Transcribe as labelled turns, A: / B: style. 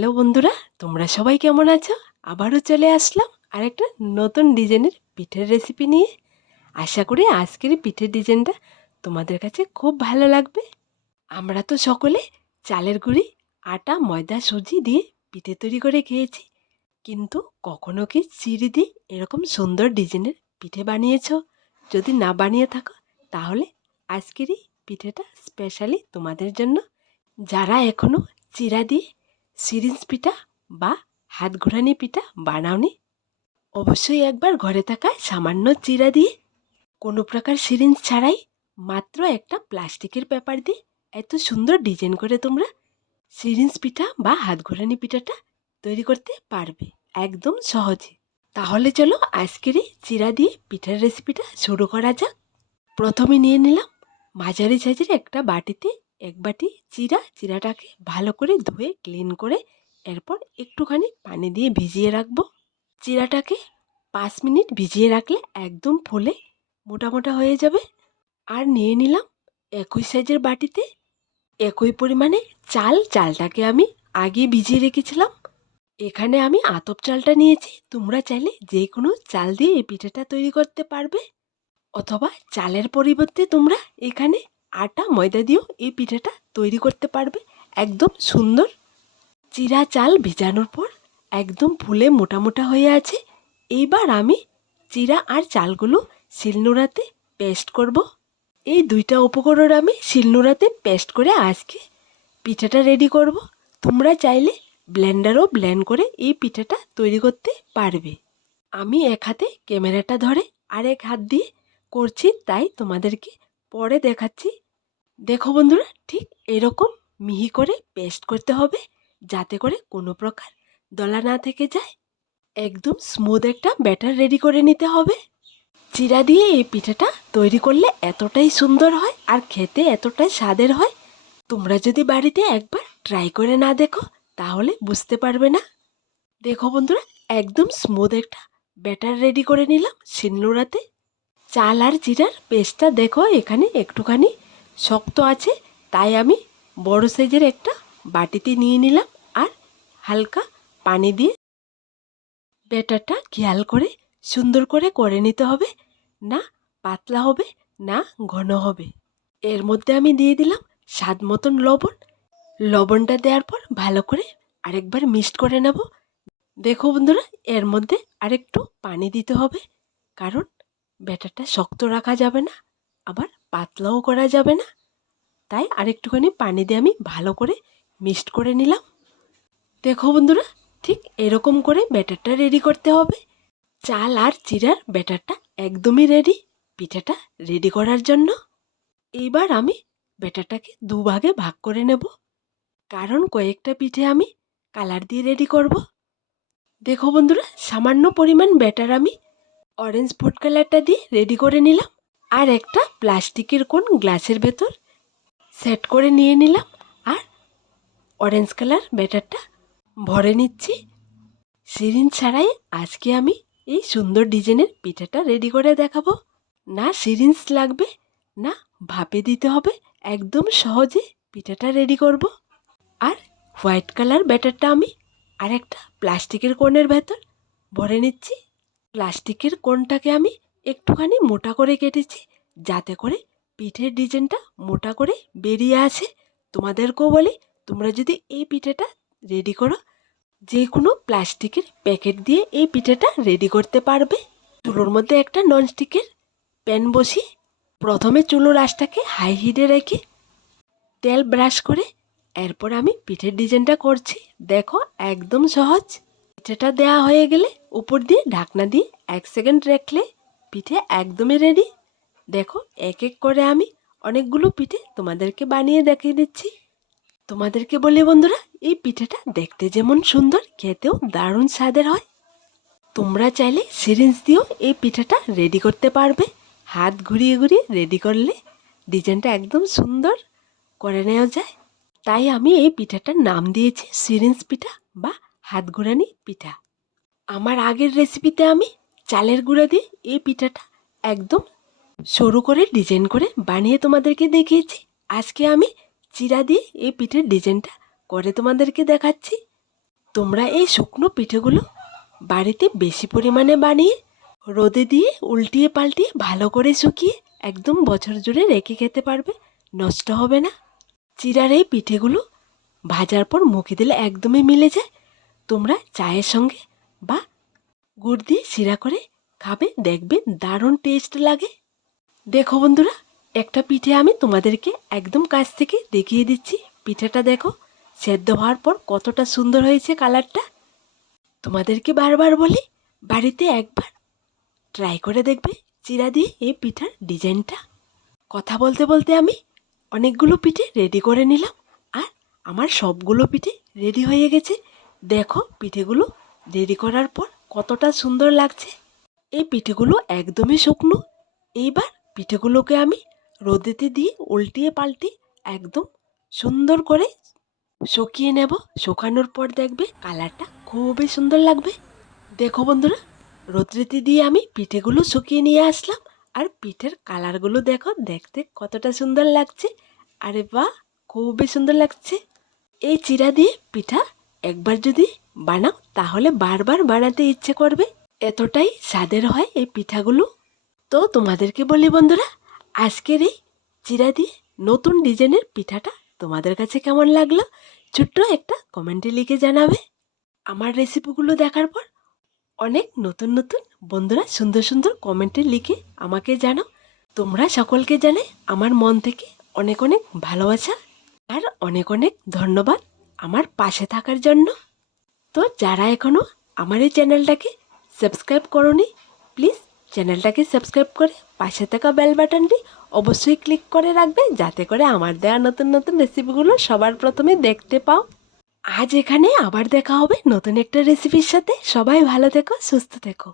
A: Hello বন্ধুরা, তোমরা সবাই কেমন আছো? আবারও চলে আসলাম আর একটা নতুন ডিজাইনের পিঠের রেসিপি নিয়ে। আশা করি আজকের পিঠের ডিজাইনটা তোমাদের কাছে খুব ভালো লাগবে। আমরা তো সকলে চালের গুঁড়ি, আটা, ময়দা সুজি দিয়ে পিঠে তৈরি করে খেয়েছি। কিন্তু কখনো কি চিড়ি দিয়ে এরকম সুন্দর ডিজাইনের পিঠে বানিয়েছ? যদি না বানিয়ে থাকো, তাহলে আজকের এই পিঠেটা স্পেশালি তোমাদের জন্য। যারা এখনও চিরা দিয়ে সিরিঞ্জ পিঠা বা হাত ঘোরানি পিঠা বানাওনি? অবশ্যই একবার ঘরে থাকা সামান্য চিরা দিয়ে। কোনো প্রকার সিরিঞ্জ ছাড়াই মাত্র একটা প্লাস্টিকের পেপার দিয়ে এত সুন্দর ডিজাইন করে তোমরা সিরিঞ্জ পিঠা বা হাত ঘোরানি পিঠাটা তৈরি করতে পারবে একদম সহজে। তাহলে চলো আজকের এই চিরা দিয়ে পিঠার রেসিপিটা শুরু করা যাক। প্রথমে নিয়ে নিলাম মাঝারি সাইজের একটা বাটিতে এক বাটি চিরা, চিরাটাকে ভালো করে ধুয়ে ক্লিন করে এরপর একটুখানি পানি দিয়ে ভিজিয়ে রাখব। চিরাটাকে পাঁচ মিনিট ভিজিয়ে রাখলে একদম ফুলে মোটা মোটা হয়ে যাবে। আর নিয়ে নিলাম একই সাইজের বাটিতে একই পরিমাণে চাল। চালটাকে আমি আগে ভিজিয়ে রেখেছিলাম। এখানে আমি আতপ চালটা নিয়েছি। তোমরা চাইলে যে কোনো চাল দিয়ে এই পিঠাটা তৈরি করতে পারবে। অথবা চালের পরিবর্তে তোমরা এখানে আটা ময়দা দিয়েও এই পিঠাটা তৈরি করতে পারবে। একদম সুন্দর। চিরা চাল ভিজানোর পর একদম ফুলে মোটা মোটা হয়ে আছে। এইবার আমি চিরা আর চালগুলো শিলনোড়াতে পেস্ট করব। এই দুইটা উপকরণ আমি শিলনোড়াতে পেস্ট করে আজকে পিঠাটা রেডি করব। তোমরা চাইলে ব্লেন্ডারও ব্লেন্ড করে এই পিঠাটা তৈরি করতে পারবে। আমি এক হাতে ক্যামেরাটা ধরে আর এক হাত দিয়ে করছি, তাই তোমাদেরকে পরে দেখাচ্ছি। দেখো বন্ধুরা, ঠিক এরকম মিহি করে পেস্ট করতে হবে যাতে করে কোনো প্রকার দলা না থেকে যায়। একদম স্মুথ একটা ব্যাটার রেডি করে নিতে হবে। চিরা দিয়ে এই পিঠাটা তৈরি করলে এতটাই সুন্দর হয় আর খেতে এতটাই স্বাদের হয়। তোমরা যদি বাড়িতে একবার ট্রাই করে না দেখো, তাহলে বুঝতে পারবে না। দেখো বন্ধুরা, একদম স্মুথ একটা ব্যাটার রেডি করে নিলাম শিলনোড়াতে। চাল আর জিরার পেস্টটা দেখো, এখানে একটুখানি শক্ত আছে, তাই আমি বড় সাইজের একটা বাটিতে নিয়ে নিলাম আর হালকা পানি দিয়ে ব্যাটারটা খেয়াল করে সুন্দর করে করে নিতে হবে, না পাতলা হবে, না ঘন হবে। এর মধ্যে আমি দিয়ে দিলাম স্বাদ মতন লবণ। লবণটা দেওয়ার পর ভালো করে আরেকবার মিক্সড করে নেব। দেখো বন্ধুরা, এর মধ্যে আরেকটু পানি দিতে হবে, কারণ ব্যাটারটা শক্ত রাখা যাবে না, আবার পাতলাও করা যাবে না। তাই আরেকটুখানি পানি দিয়ে আমি ভালো করে মিক্সড করে নিলাম। দেখো বন্ধুরা, ঠিক এরকম করে ব্যাটারটা রেডি করতে হবে। চাল আর চিরার ব্যাটারটা একদমই রেডি, পিঠাটা রেডি করার জন্য। এইবার আমি ব্যাটারটাকে দুভাগে ভাগ করে নেব। কারণ কয়েকটা পিঠে আমি কালার দিয়ে রেডি করব। দেখো বন্ধুরা, সামান্য পরিমাণ ব্যাটার আমি অরেঞ্জ ফুড কালারটা দিয়ে রেডি করে নিলাম আর একটা প্লাস্টিকের কোন গ্লাসের ভেতর সেট করে নিয়ে নিলাম আর অরেঞ্জ কালার ব্যাটারটা ভরে নিচ্ছি। সিরিন ছাড়াই আজকে আমি এই সুন্দর ডিজাইনের পিঠাটা রেডি করে দেখাবো। না সিরিঞ্জ লাগবে, না ভাপে দিতে হবে, একদম সহজে পিঠাটা রেডি করব। আর হোয়াইট কালার ব্যাটারটা আমি আর একটা প্লাস্টিকের কোণের ভেতর ভরে নিচ্ছি। প্লাস্টিকের কোনটাকে আমি একটুখানি মোটা করে কেটেছি, যাতে করে পিঠের ডিজাইনটা মোটা করে বেরিয়ে আসে। তোমাদেরকেও বলি, তোমরা যদি এই পিঠেটা রেডি করো যে কোনো প্লাস্টিকের প্যাকেট দিয়ে এই পিঠেটা রেডি করতে পারবে। চুলোর মধ্যে একটা ননস্টিকের প্যান বসিয়ে প্রথমে চুলোর আঁচটাকে হাই হিটে রেখে তেল ব্রাশ করে এরপর আমি পিঠের ডিজাইনটা করছি। দেখো, একদম সহজ। পিঠেটা দেওয়া হয়ে গেলে উপর দিয়ে ঢাকনা দিয়ে এক সেকেন্ড রাখলে পিঠে একদমই রেডি দেখো এক এক করে আমি অনেকগুলো পিঠে তোমাদেরকে বানিয়ে দেখিয়ে দিচ্ছি। তোমাদেরকে বলি বন্ধুরা, এই পিঠেটা দেখতে যেমন সুন্দর, খেতেও দারুণ স্বাদের হয়। তোমরা চাইলে সিরিঞ্জ দিয়েও এই পিঠাটা রেডি করতে পারবে। হাত ঘুরিয়ে ঘুরিয়ে রেডি করলে ডিজাইনটা একদম সুন্দর করে নেওয়া যায়। তাই আমি এই পিঠাটার নাম দিয়েছি, সিরিঞ্জ পিঠা বা হাত ঘুরানি পিঠা। আমার আগের রেসিপিতে আমি চালের গুঁড়া দিয়ে এই পিঠাটা একদম সরু করে ডিজাইন করে বানিয়ে তোমাদেরকে দেখিয়েছি। আজকে আমি চিরা দিয়ে এই পিঠের ডিজাইনটা করে তোমাদেরকে দেখাচ্ছি। তোমরা এই শুকনো পিঠেগুলো বাড়িতে বেশি পরিমাণে বানিয়ে রোদে দিয়ে উল্টিয়ে পাল্টিয়ে ভালো করে শুকিয়ে একদম বছর জুড়ে রেখে খেতে পারবে, নষ্ট হবে না। চিরার এই পিঠেগুলো ভাজার পর মুখে দিলে একদমই মিলে যায় তোমরা চায়ের সঙ্গে বা গুড় দিয়ে শিরা করে খাবে, দেখবে দারুণ টেস্ট লাগে। দেখো বন্ধুরা, একটা পিঠে আমি তোমাদেরকে একদম কাছ থেকে দেখিয়ে দিচ্ছি। পিঠেটা দেখো, সেদ্ধ হওয়ার পর কতটা সুন্দর হয়েছে কালারটা। তোমাদেরকে বারবার বলি, বাড়িতে একবার ট্রাই করে দেখবে চিরা দিয়ে এই পিঠার ডিজাইনটা। কথা বলতে বলতে আমি অনেকগুলো পিঠে রেডি করে নিলাম, আর আমার সবগুলো পিঠে রেডি হয়ে গেছে। দেখো পিঠেগুলো রেডি করার পর কতটা সুন্দর লাগছে। এই পিঠেগুলো একদমই শুকনো। এইবার পিঠেগুলোকে আমি রোদেতে দিয়ে উল্টিয়ে পাল্টিয়ে একদম সুন্দর করে শুকিয়ে নেব। শুকানোর পর দেখবে কালারটা খুবই সুন্দর লাগবে। দেখো বন্ধুরা রোদ্রেতে দিয়ে আমি পিঠেগুলো শুকিয়ে নিয়ে আসলাম আর পিঠের কালারগুলো দেখো দেখতে কতটা সুন্দর লাগছে। আরে বাহ, খুবই সুন্দর লাগছে। এই চিরা দিয়ে পিঠা একবার যদি বানাও, তাহলে বারবার বানাতে ইচ্ছে করবে। এতটাই স্বাদের হয় এই পিঠাগুলো। তো তোমাদেরকে বলি বন্ধুরা, আজকের এই চিরা দিয়ে নতুন ডিজাইনের পিঠাটা তোমাদের কাছে কেমন লাগল, ছোট্ট একটা কমেন্টে লিখে জানাবে। আমার রেসিপিগুলো দেখার পর অনেক নতুন নতুন বন্ধুরা সুন্দর সুন্দর কমেন্টে লিখে আমাকে জানাও। তোমরা সকলকে জানে আমার মন থেকে অনেক অনেক ভালোবাসা আর অনেক অনেক ধন্যবাদ। আমার পাশে থাকার জন্য। তো যারা এখনও আমার এই চ্যানেলটাকে সাবস্ক্রাইব করনি, প্লিজ চ্যানেলটাকে সাবস্ক্রাইব করে পাশে থাকা বেল বাটনটি অবশ্যই ক্লিক করে রাখবে, যাতে করে আমার দেওয়া নতুন নতুন রেসিপিগুলো সবার প্রথমে দেখতে পাও। আজ এখানে আবার দেখা হবে নতুন একটা রেসিপির সাথে। সবাই ভালো থেকো, সুস্থ থেকো।